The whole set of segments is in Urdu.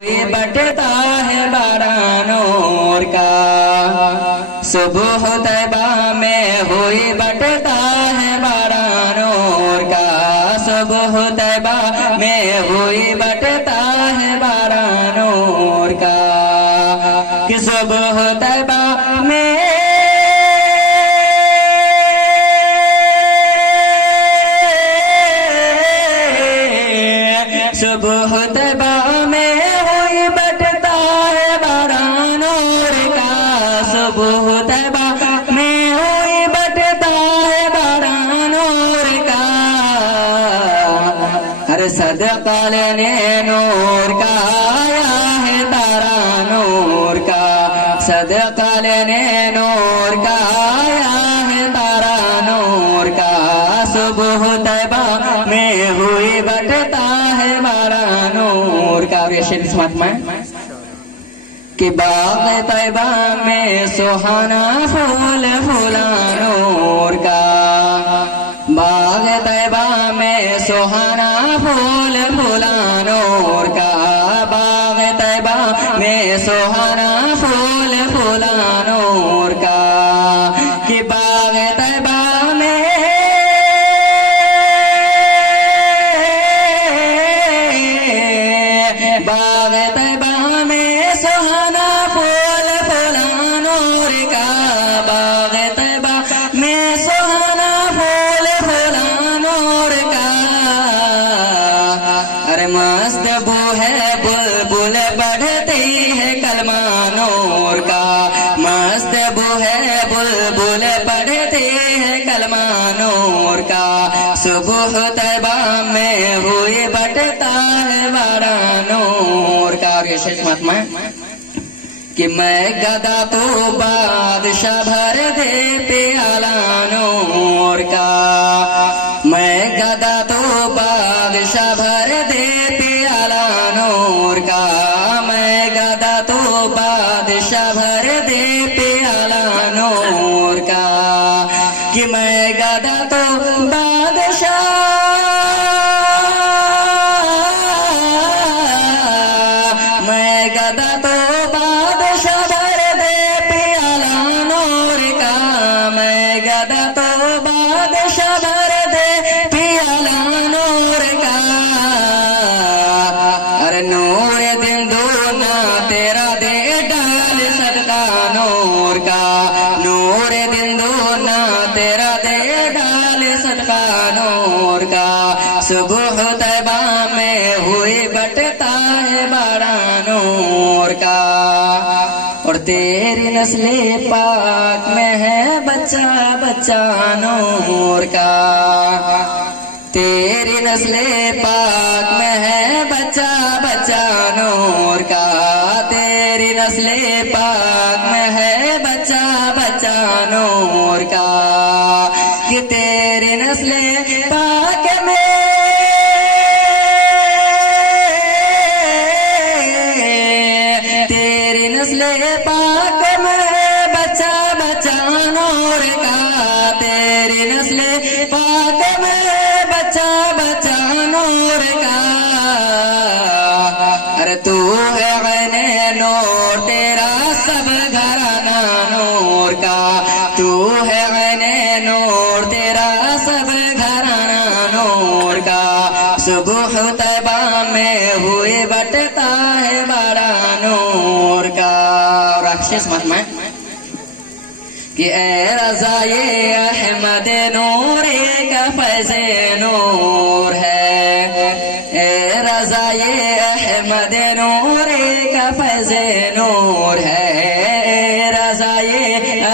بٹتا ہے بارہ نور کا، صبح طیبہ میں ہوئی بٹتا ہے بارہ نور کا، صبح طیبہ میں ہوئی بٹتا ہے بارہ نور کا، کہ صبح طیبہ میں صبح طیبہ میں ہوئی بٹتا ہے بارہ نور کا، صبح طیبہ میں ہوئی بٹتا ہے بارہ نور کا، ہر صدقہ لینے نور کا آیا ہے تارا نور کا، صدقہ لینے نور کا آیا ہے تارا نور کا، صبح طیبہ میں ہوئی بٹتا ہے بارہ نور کا۔ اور یہ شعر سماعت میں کہ باغ طیبہ میں سہانا پھول پھولا نور کا، باغ طیبہ میں سہانا پھول پھولا نور کا، باغ طیبہ میں سہانا پھول پھولا نور کا، کہ باغ طیبہ میں باغ طیبہ میں سہانا پھول پھولا نور کا، باغ طیبہ میں سہانا پھول پھولا نور کا، ارے مست بو ہے بلبل پڑھتی ہے کلمہ نور کا، مست بو ہے بلبل پڑھتی ہے کلمہ نور کا، صبح طیبہ میں ہوئی بٹتا ہے بارہ نور کا۔ اور یہ شعر سماعت میں کہ میں گدا تو بادشاہ بھر دے پیالہ نور کا، میں گدا تو بادشاہ بھر دے پیالہ نور کا، میں گدا تو بادشاہ بھر دے پیالہ نور کا، کہ میں گدا تو بادشاہ میں گدا تو بادشاہ بھر دے پیالہ نور کا، میں گدا تو بادشاہ بھر دے پیالہ نور کا، ارے نور دن دونا تیرا دے ڈال صدقہ نور کا، نور دن دونا تیرا دے ڈال صدقہ نور کا، صبح طیبہ میں ہوئی بٹتا ہے بارہ نور کا، اور تیری نسل پاک میں ہے بچہ بچہ نور کا، تیری نسل پاک میں ہے بچہ بچہ نور کا، تیری نسل پاک میں ہے بچہ بچہ نور کا، کہ تیری نسل پاک میں تیری نسل پاک میں بچہ بچہ نور کا، تیری نسل پاک میں بچہ بچہ نور کا، ارے تو ہے عین نور تیرا سب گھرانہ نور کا، تو ہے عین نور تیرا سب گھرانہ نور کا، صبح طیبہ میں ہوئی بٹتا ہے بارہ نور کا۔ اور اکشے سمجھ میں کہ اے رضائے احمد نور کا فیض نور ہے، اے رضائے احمد نور کا فیض نور ہے، اے رضائے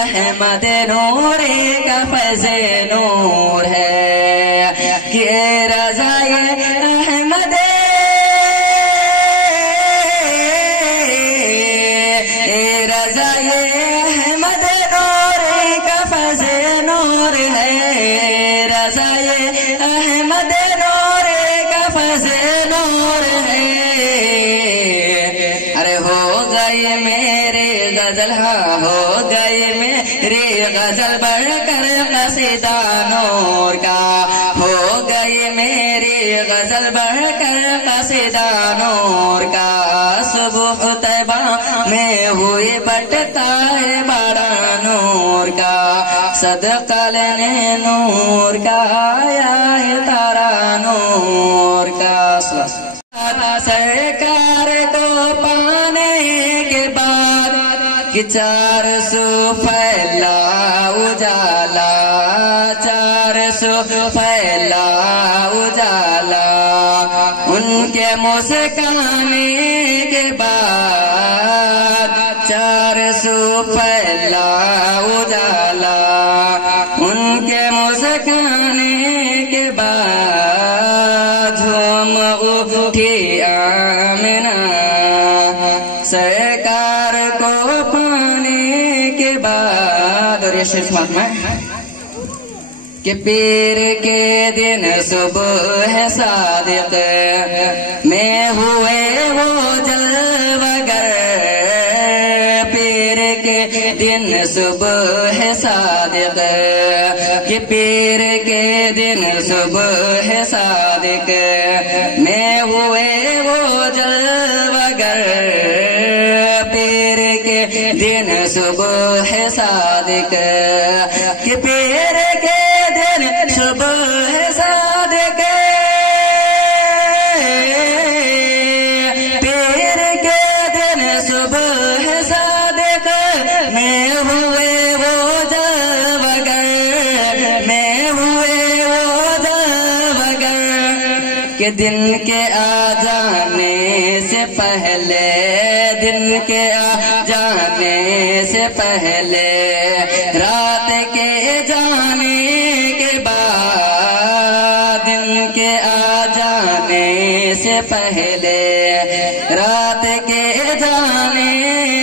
احمد نور کا فیض نور ہے، کہ اے رضائے احمد اے رضائے احمد نور کا فیض نور ہے، رضائے احمد نور کا فیض نور ہے، ارے ہو گئی میری غزل ہاں ہو گئی میری غزل بڑھ کر قصیدہ نور کا، ہو گئی میری میری غزل بڑھ کر قصیدہ نور کا صبح طیبہ میں ہوئی بٹتا ہے بڑا نور کا صدقہ لینے نور کا آیا ہے تارا نور کا سرکار کو پانے کے بعد کہ 400 پھیلا اجالا 400 پھیلا اجالا ان کے مسکانے کے بعد 400 پھیلا اجالا ان کے مسکانے کے بعد جھوم اٹھی آمنہ سرکار کو پانے کے بعد. اور یہ شعر سماعت میں کہ پیر کے دن صبح صادق میں ہوئے وہ جلوگر پیر کے دن صبح صادق کہ پیر کے دن صبح صادق میں ہوئے وہ جلوگر پیر کے دن صبح صادق کہ پیر کے دن صبح صادق پیر کے دن صبح صادق میں ہوئے وہ جلوگر میں ہوئے وہ جلوگر کہ دن کے آ جانے سے پہلے دن کے آ جانے سے پہلے رات کے جانے کے بعد دن کے آ جانے سے پہلے رات کے جانے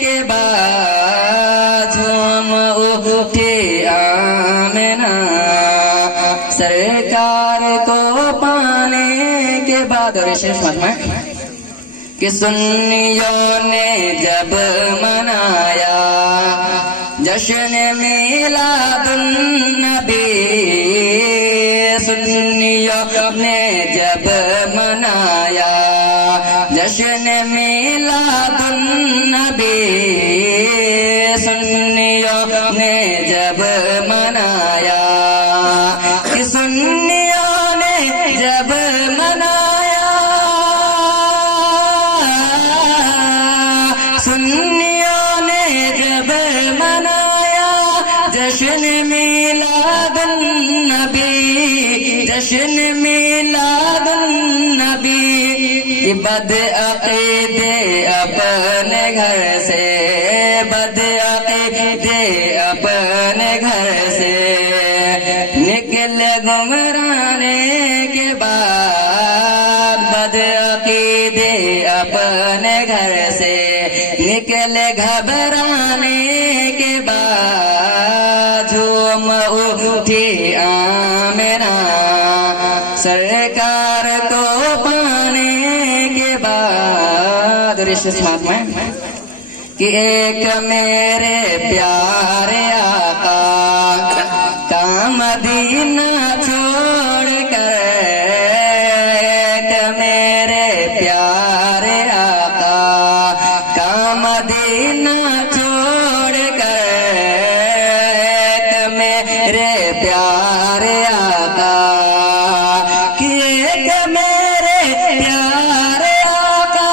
کے بعد جھوم اٹھی آمنہ سرکار کو پانے کے بعد. اور شیخ میں کہ سنیوں نے جب منایا جشن میلاد النبی سنیوں نے جب منایا جشن میلاد النبی سنیوں نے جب منایا کہ سنیوں نے جب منایا سنیوں نے جب منایا جشن میلاد النبی جشن میلاد النبی بد عقیدے اپنے گھر سے بد عقیدے اپنے گھر سے نکلے گمرانے کے بعد بد عقیدے اپنے گھر سے نکلے گھبرانے کے بعد جھوم اٹھی آمنہ سرکار کو پانے کے بعد. رشتے ساتھ میں کہ ایک میرے پیارے آقا کا مدینہ چھوڑ کر ایک میرے پیارے آقا کا مدینہ چھوڑ کر ایک میرے پیارے آقا کہ ایک میرے پیارے آقا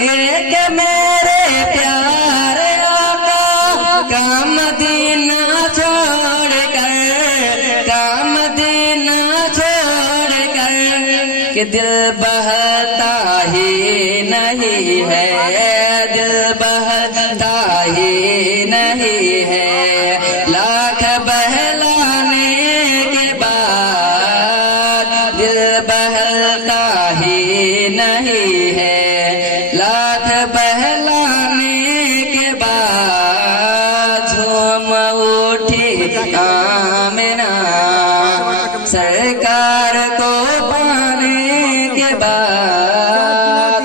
ایک میرے پیارے آقا کا مدینہ چھوڑ کر کا مدینہ چھوڑ کر کہ دل بہلتا ہی نہیں ہے دل بہلتا ہی نہیں ہے لاکھ بہلانے کے بعد دل بہلتا ہی نہیں ہے لاکھ بہلانے کے بعد جھوم اٹھی آمنہ سرکار کو پانے کے بعد.